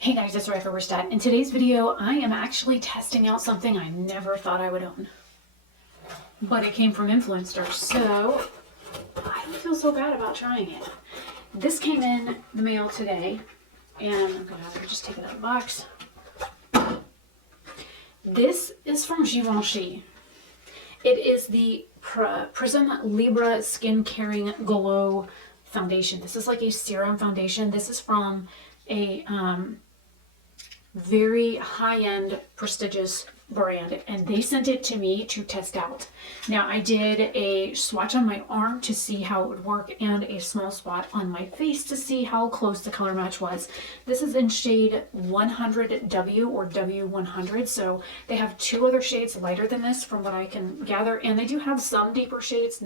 Hey guys, it's Oberstadt. In today's video, I am actually testing out something I never thought I would own. But it came from Influenster, so I don't feel so bad about trying it. This came in the mail today, and I'm gonna have to just take it out of the box. This is from Givenchy. It is the Prism Libra Skin Caring Glow Foundation. This is like a serum foundation. This is from a very high-end prestigious brand, and they sent it to me to test out. Now I did a swatch on my arm to see how it would work and a small spot on my face to see how close the color match was. This is in shade 100W or W100, so they have two other shades lighter than this from what I can gather, and they do have some deeper shades.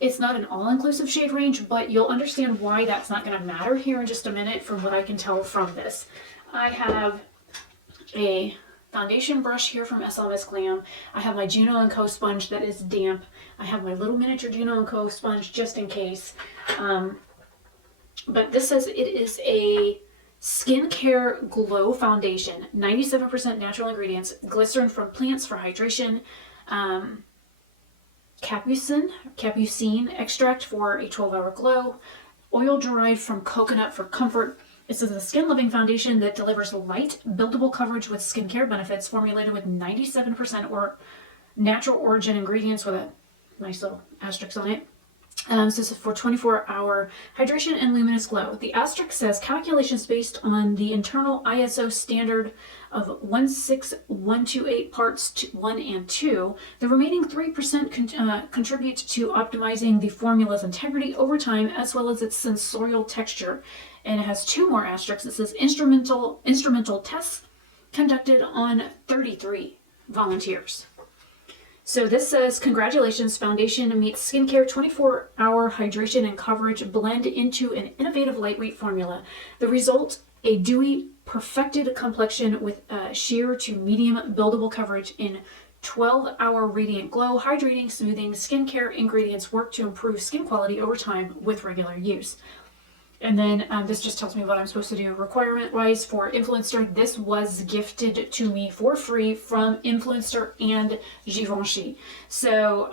It's not an all-inclusive shade range, but you'll understand why that's not going to matter here in just a minute from what I can tell from this. I have a foundation brush here from SLMS Glam. I have my Juno & Co sponge that is damp. I have my little miniature Juno & Co sponge just in case. But this says it is a skincare glow foundation. 97% natural ingredients. Glycerin from plants for hydration. Capucine extract for a 12-hour glow. Oil derived from coconut for comfort. This is a skin-loving foundation that delivers light, buildable coverage with skincare benefits, formulated with 97% or natural origin ingredients with a nice little asterisk on it. This is for 24-hour hydration and luminous glow. The asterisk says calculations based on the internal ISO standard of 16128 parts 1 and 2. The remaining 3% contribute to optimizing the formula's integrity over time, as well as its sensorial texture. And it has two more asterisks. It says instrumental tests conducted on 33 volunteers. So this says, congratulations, foundation meets skincare 24-hour hydration and coverage blend into an innovative lightweight formula. The result, a dewy, perfected complexion with sheer to medium buildable coverage in 12-hour radiant glow. Hydrating, smoothing, skincare ingredients work to improve skin quality over time with regular use. And then this just tells me what I'm supposed to do requirement-wise for Influenster. This was gifted to me for free from Influencer and Givenchy. So,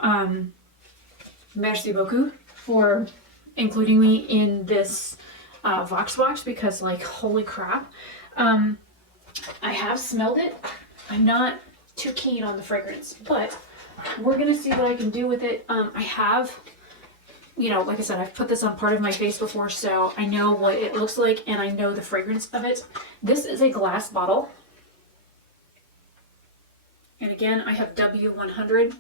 merci beaucoup for including me in this Vox Watch, because, like, holy crap. I have smelled it. I'm not too keen on the fragrance, but we're going to see what I can do with it. I have... You know, like I said, I've put this on part of my face before, so I know what it looks like and I know the fragrance of it. This is a glass bottle. And again, I have W100.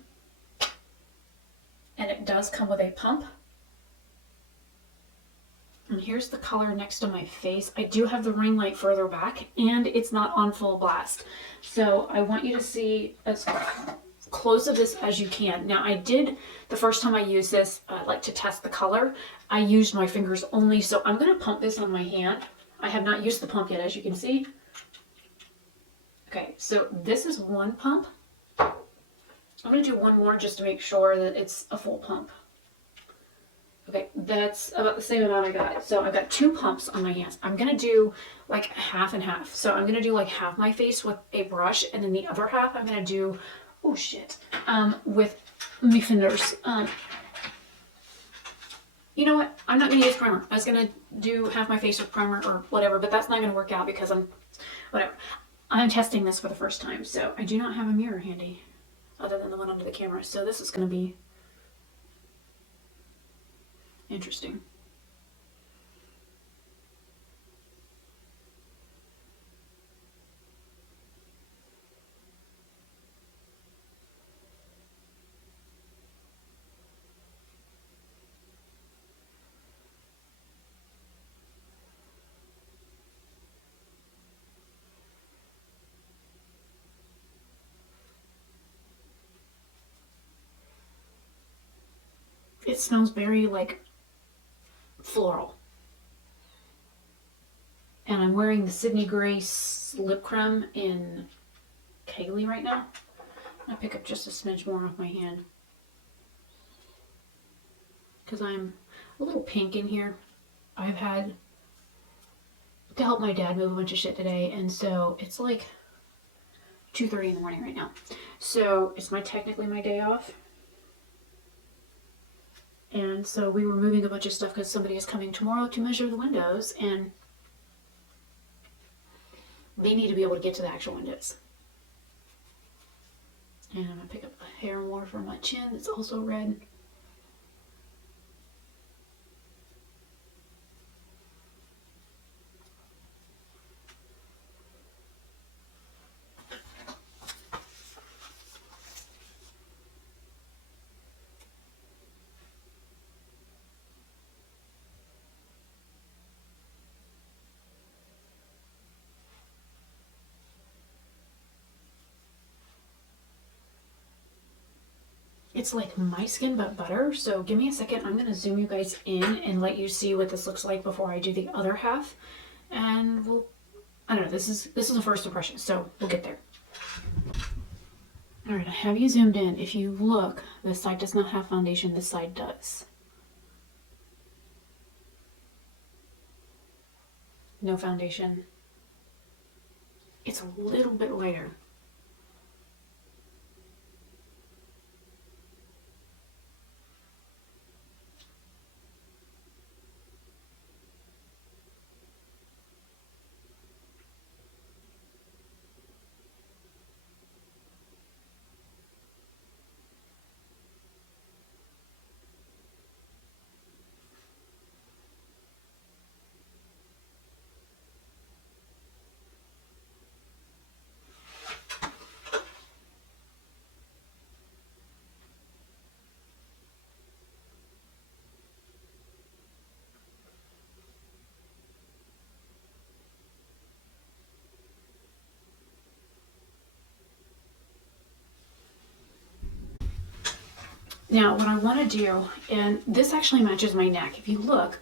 And it does come with a pump. And here's the color next to my face. I do have the ring light further back, and it's not on full blast. So I want you to see as close of this as you can. Now I did, the first time I used this, like to test the color, I used my fingers only, so I'm going to pump this on my hand. I have not used the pump yet, as you can see. Okay, so this is one pump. I'm going to do one more just to make sure that it's a full pump. Okay, that's about the same amount I got. So I've got two pumps on my hands. I'm going to do like half and half. So I'm going to do like half my face with a brush, and then the other half I'm going to do with my fingers. You know what? I'm not going to use primer. I was going to do half my face with primer or whatever, but that's not going to work out because I'm testing this for the first time, so I do not have a mirror handy other than the one under the camera. So this is going to be interesting. It smells very, like, floral. And I'm wearing the Sydney Grace lip creme in Kaylee right now. I'm going to pick up just a smidge more off my hand, because I'm a little pink in here. I've had to help my dad move a bunch of shit today, and so it's like 2:30 in the morning right now. So it's technically my day off. And so we were moving a bunch of stuff because somebody is coming tomorrow to measure the windows, and they need to be able to get to the actual windows. And I'm going to pick up a hair more for my chin that's also red. It's like my skin but butter, so give me a second. I'm going to zoom you guys in and let you see what this looks like before I do the other half. And I don't know, this is a first impression, so we'll get there. Alright, I have you zoomed in. If you look, this side does not have foundation, this side does. No foundation. It's a little bit lighter. Now, what I want to do, and this actually matches my neck. If you look,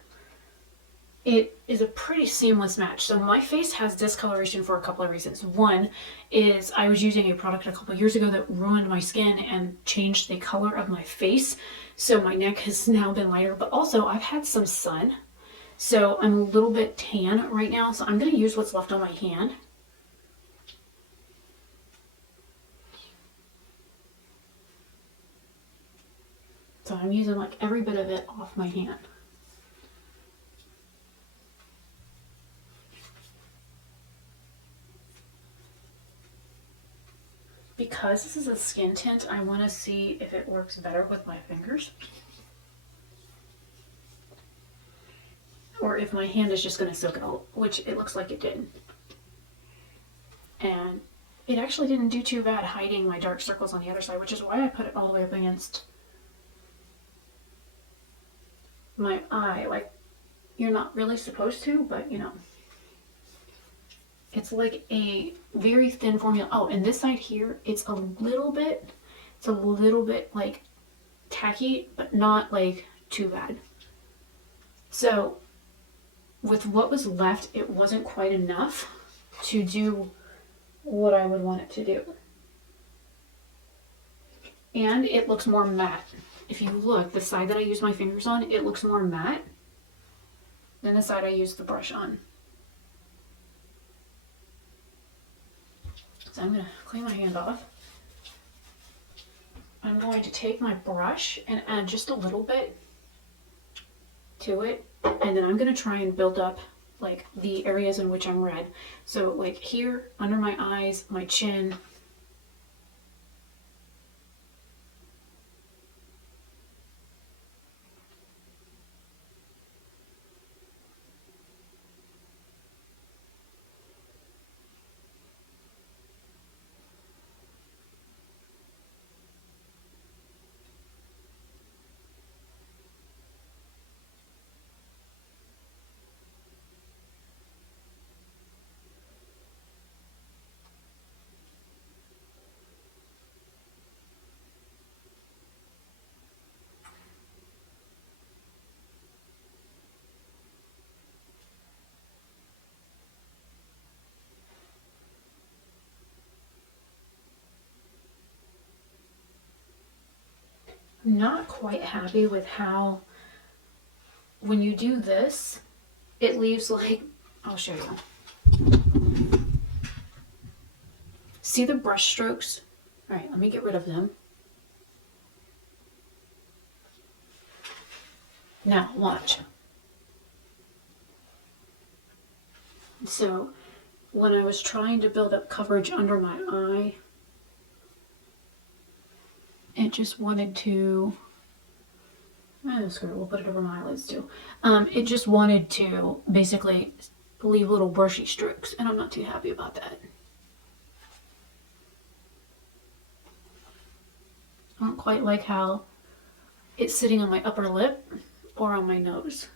it is a pretty seamless match. So my face has discoloration for a couple of reasons. One is I was using a product a couple of years ago that ruined my skin and changed the color of my face. So my neck has now been lighter, but also I've had some sun. So I'm a little bit tan right now. So I'm going to use what's left on my hand. So I'm using like every bit of it off my hand. Because this is a skin tint, I want to see if it works better with my fingers. Or if my hand is just going to soak it all, which it looks like it did. And it actually didn't do too bad hiding my dark circles on the other side, which is why I put it all the way up against my eye. Like, you're not really supposed to, but you know. It's like a very thin formula. Oh, and this side here, it's a little bit like tacky, but not like too bad. So with what was left, it wasn't quite enough to do what I would want it to do. And it looks more matte. If you look, the side that I use my fingers on, it looks more matte than the side I use the brush on. So I'm going to clean my hand off. I'm going to take my brush and add just a little bit to it. And then I'm going to try and build up like the areas in which I'm red. So like here, under my eyes, my chin. I'm not quite happy with how when you do this, it leaves like I'll show you. See the brush strokes? All right, let me get rid of them. Now, watch. So, when I was trying to build up coverage under my eye, it just wanted to, screw it, we'll put it over my eyelids too. It just wanted to basically leave little brushy strokes, and I'm not too happy about that. I don't quite like how it's sitting on my upper lip or on my nose.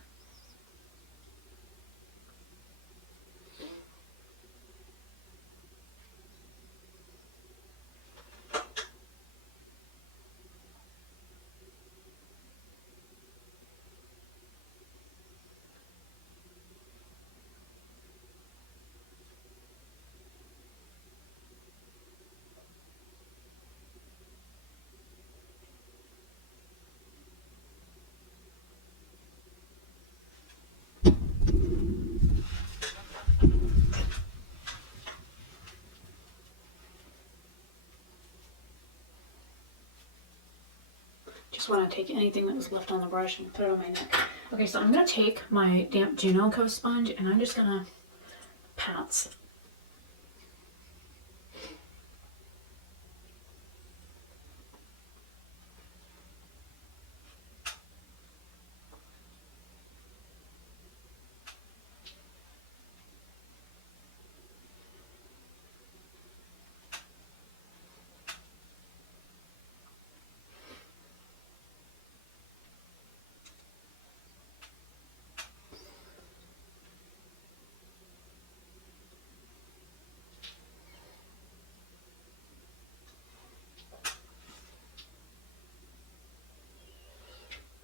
Just want to take anything that was left on the brush and put it on my neck. Okay, so I'm going to take my damp Juno Co sponge and I'm just going to pounce.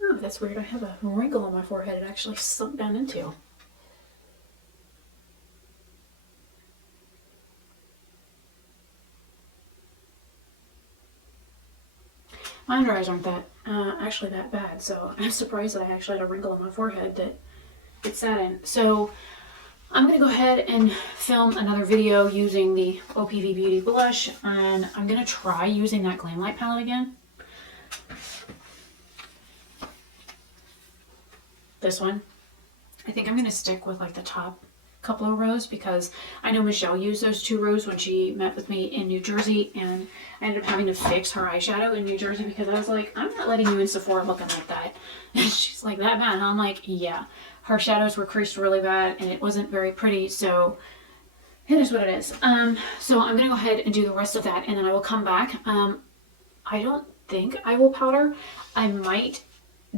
Oh, that's weird. I have a wrinkle on my forehead. It actually sunk down into. My under eyes aren't that actually that bad, so I'm surprised that I actually had a wrinkle on my forehead that it sat in. So I'm going to go ahead and film another video using the OPV Beauty Blush, and I'm going to try using that Glam Light palette again. This one. I think I'm going to stick with like the top couple of rows because I know Michelle used those 2 rows when she met with me in New Jersey, and I ended up having to fix her eyeshadow in New Jersey because I was like, I'm not letting you in Sephora looking like that. And she's like, that bad? And I'm like, yeah. Her shadows were creased really bad and it wasn't very pretty, so it is what it is. So I'm gonna go ahead and do the rest of that and then I will come back. I don't think I will powder. I might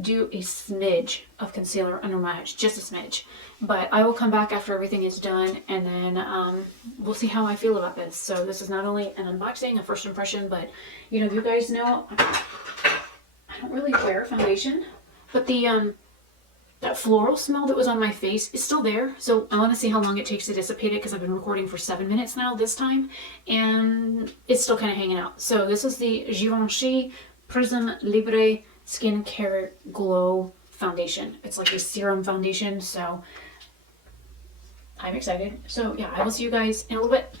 do a smidge of concealer under my eyes, just a smidge, but I will come back after everything is done and then we'll see how I feel about this. So this is not only an unboxing, a first impression, but you know, you guys know I don't really wear foundation, but the that floral smell that was on my face is still there, so I want to see how long it takes to dissipate it because I've been recording for 7 minutes now this time and it's still kind of hanging out. So this is the Givenchy Prism Libre Skincare Glow Foundation. It's like a serum foundation, so I'm excited. So yeah, I will see you guys in a little bit.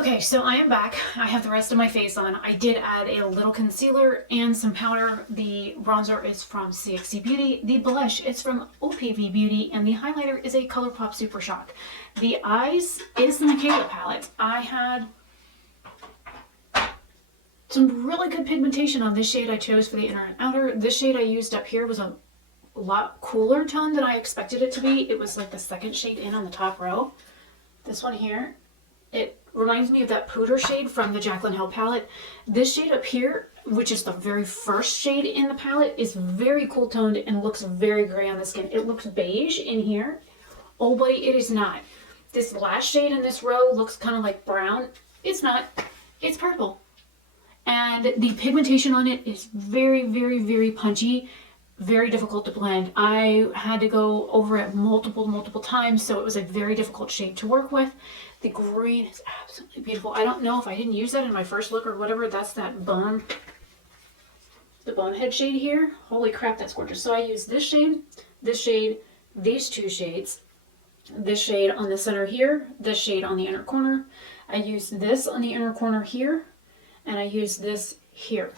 Okay, so I am back. I have the rest of my face on. I did add a little concealer and some powder. The bronzer is from CXC Beauty. The blush is from OPV Beauty. And the highlighter is a ColourPop Super Shock. The eyes is the Michaela palette. I had some really good pigmentation on this shade I chose for the inner and outer. This shade I used up here was a lot cooler tone than I expected it to be. It was like the second shade in on the top row. This one here, it reminds me of that Poudre shade from the Jaclyn Hill palette. This shade up here, which is the very first shade in the palette, is very cool toned and looks very gray on the skin. It looks beige in here. Oh buddy, it is not. This last shade in this row looks kind of like brown. It's not. It's purple. And the pigmentation on it is very, very, very punchy. Very difficult to blend. I had to go over it multiple times, so it was a very difficult shade to work with. The green is absolutely beautiful. I don't know if I didn't use that in my first look or whatever. That's that bone, the bonehead shade here. Holy crap, that's gorgeous. So I used this shade, these two shades, this shade on the center here, this shade on the inner corner. I used this on the inner corner here, and I used this here.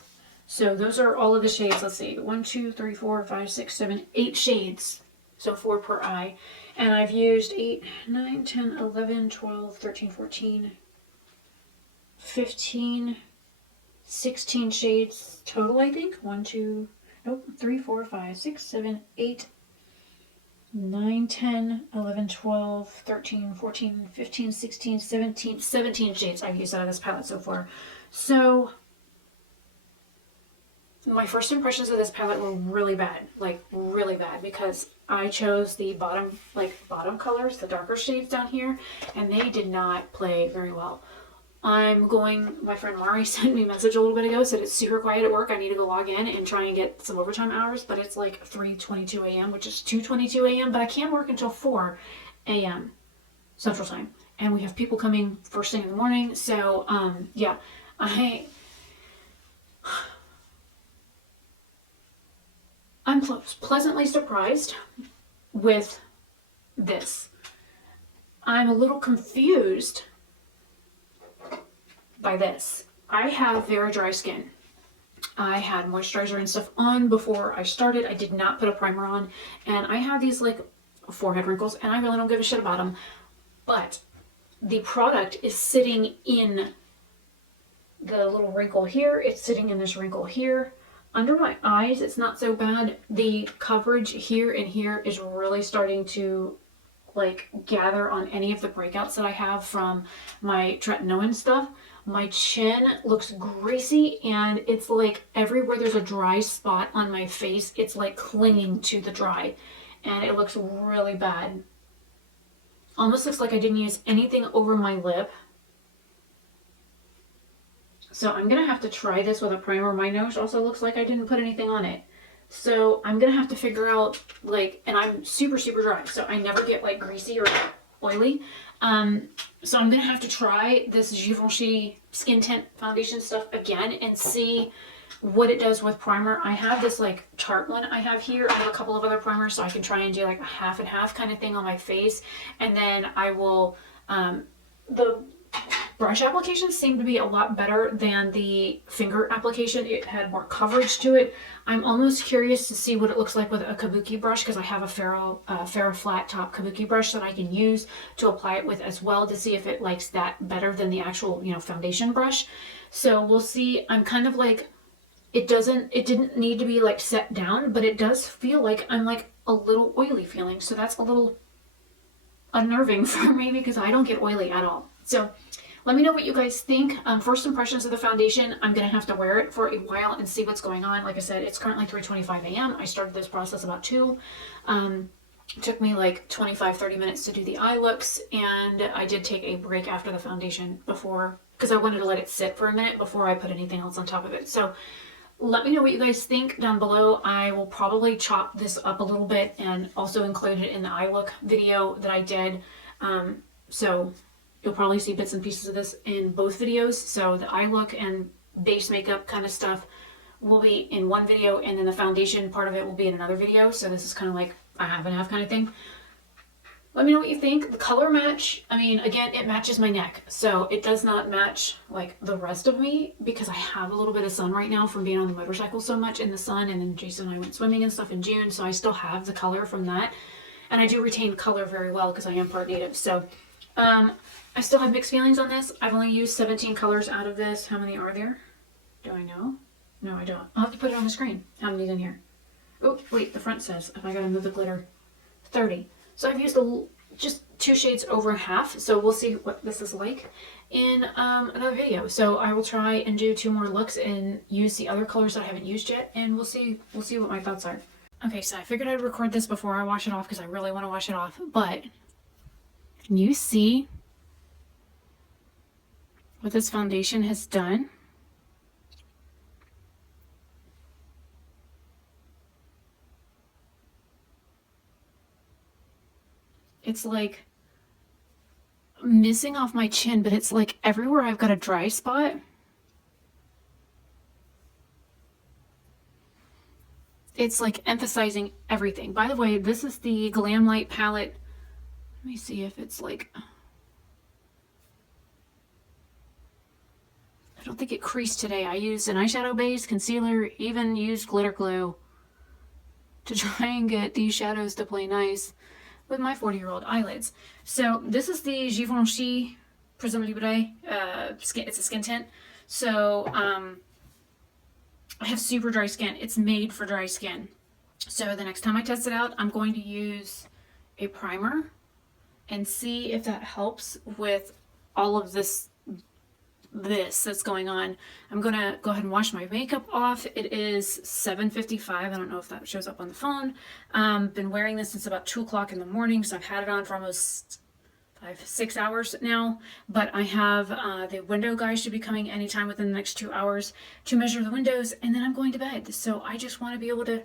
So those are all of the shades. Let's see, 1, 2, 3, 4, 5, 6, 7, 8 shades. So 4 per eye. And I've used 8, 9, 10, 11, 12, 13, 14, 15, 16 shades total, I think. 1, 2, nope, 3, 4, 5, 6, 7, 8, 9, 10, 11, 12, 13, 14, 15, 16, 17 shades I've used out of this palette so far. So my first impressions of this palette were really bad, like really bad, because I chose the bottom colors, the darker shades down here, and they did not play very well. My friend Mari sent me a message a little bit ago, said it's super quiet at work. I need to go log in and try and get some overtime hours, but it's like 3:22 a.m., which is 2:22 a.m., but I can't work until 4 a.m. Central Time. And we have people coming first thing in the morning, so yeah, I'm pleasantly surprised with this. I'm a little confused by this. I have very dry skin. I had moisturizer and stuff on before I started. I did not put a primer on, and I have these like forehead wrinkles, and I really don't give a shit about them. But the product is sitting in the little wrinkle here. It's sitting in this wrinkle here. Under my eyes, it's not so bad. The coverage here and here is really starting to like gather on any of the breakouts that I have from my tretinoin stuff. My chin looks greasy, and it's like everywhere there's a dry spot on my face, it's like clinging to the dry, and it looks really bad. Almost looks like I didn't use anything over my lip. So I'm going to have to try this with a primer. My nose also looks like I didn't put anything on it. So I'm going to have to figure out, like, and I'm super, super dry, so I never get, like, greasy or oily. So I'm going to have to try this Givenchy Skin Tint Foundation stuff again and see what it does with primer. I have this, like, Tarte one I have here. I have a couple of other primers, so I can try and do, like, a half and half kind of thing on my face. And then I will, the brush applications seem to be a lot better than the finger application. It had more coverage to it. I'm almost curious to see what it looks like with a kabuki brush, because I have a Ferro flat top kabuki brush that I can use to apply it with as well, to see if it likes that better than the actual, you know, foundation brush. So we'll see. I'm kind of like, it didn't need to be like set down, but it does feel like I'm like a little oily feeling. So that's a little unnerving for me, because I don't get oily at all. So let me know what you guys think. First impressions of the foundation. I'm going to have to wear it for a while and see what's going on. Like I said, it's currently 3:25 a.m. I started this process about 2. It took me like 25-30 minutes to do the eye looks, and I did take a break after the foundation before, because I wanted to let it sit for a minute before I put anything else on top of it. So let me know what you guys think down below. I will probably chop this up a little bit and also include it in the eye look video that I did. So you'll probably see bits and pieces of this in both videos. So the eye look and base makeup kind of stuff will be in one video, and then the foundation part of it will be in another video. So this is kind of like a half and half kind of thing. Let me know what you think. The color match, I mean, again, it matches my neck. So it does not match like the rest of me because I have a little bit of sun right now from being on the motorcycle so much in the sun. And then Jason and I went swimming and stuff in June. So I still have the color from that. And I do retain color very well because I am part native. So I still have mixed feelings on this. I've only used 17 colors out of this. How many are there? Do I know? No, I don't. I'll have to put it on the screen. How many's in here? Oh, wait, the front says, if I gotta move the glitter, 30. So I've used just 2 shades over half, so we'll see what this is like in another video. So I will try and do 2 more looks and use the other colors that I haven't used yet, and we'll see what my thoughts are. Okay, so I figured I'd record this before I wash it off because I really want to wash it off, but can you see what this foundation has done? It's like missing off my chin, but it's like everywhere I've got a dry spot. It's like emphasizing everything. By the way, this is the Glam Light palette. Let me see if it's like... I don't think it creased today. I used an eyeshadow base, concealer, even used glitter glue to try and get these shadows to play nice with my 40-year-old eyelids. So this is the Givenchy Prisme Libre skin. It's a skin tint. So I have super dry skin. It's made for dry skin. So the next time I test it out, I'm going to use a primer and see if that helps with all of this that's going on. I'm gonna go ahead and wash my makeup off. It is 7:55. I don't know if that shows up on the phone. Been wearing this since about 2 o'clock in the morning, so I've had it on for almost 5-6 hours now. But I have the window guy should be coming anytime within the next 2 hours to measure the windows, and then I'm going to bed. So I just want to be able to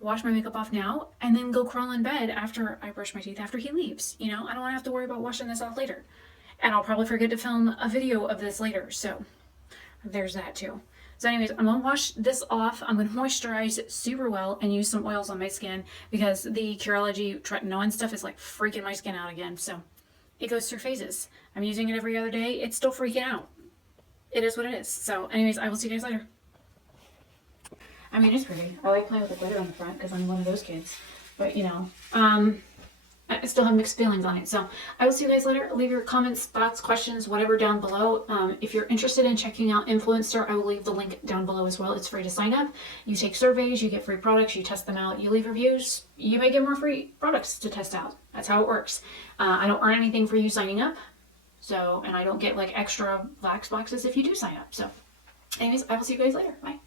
wash my makeup off now and then go crawl in bed after I brush my teeth after he leaves. You know, I don't want to have to worry about washing this off later. And I'll probably forget to film a video of this later, so there's that too. So anyways, I'm gonna wash this off. I'm gonna moisturize super well and use some oils on my skin because the Curology tretinoin stuff is like freaking my skin out again. So it goes through phases. I'm using it every other day. It's still freaking out. It is what it is. So anyways, I will see you guys later. I mean, it's pretty. I like playing with the glitter on the front because I'm one of those kids. But you know, I still have mixed feelings on it. So I will see you guys later. Leave your comments, thoughts, questions, whatever down below. If you're interested in checking out Influenster, I will leave the link down below as well. It's free to sign up. You take surveys, you get free products, you test them out, you leave reviews, you may get more free products to test out. That's how it works. I don't earn anything for you signing up. So, and I don't get like extra Vax boxes if you do sign up. So anyways, I will see you guys later. Bye.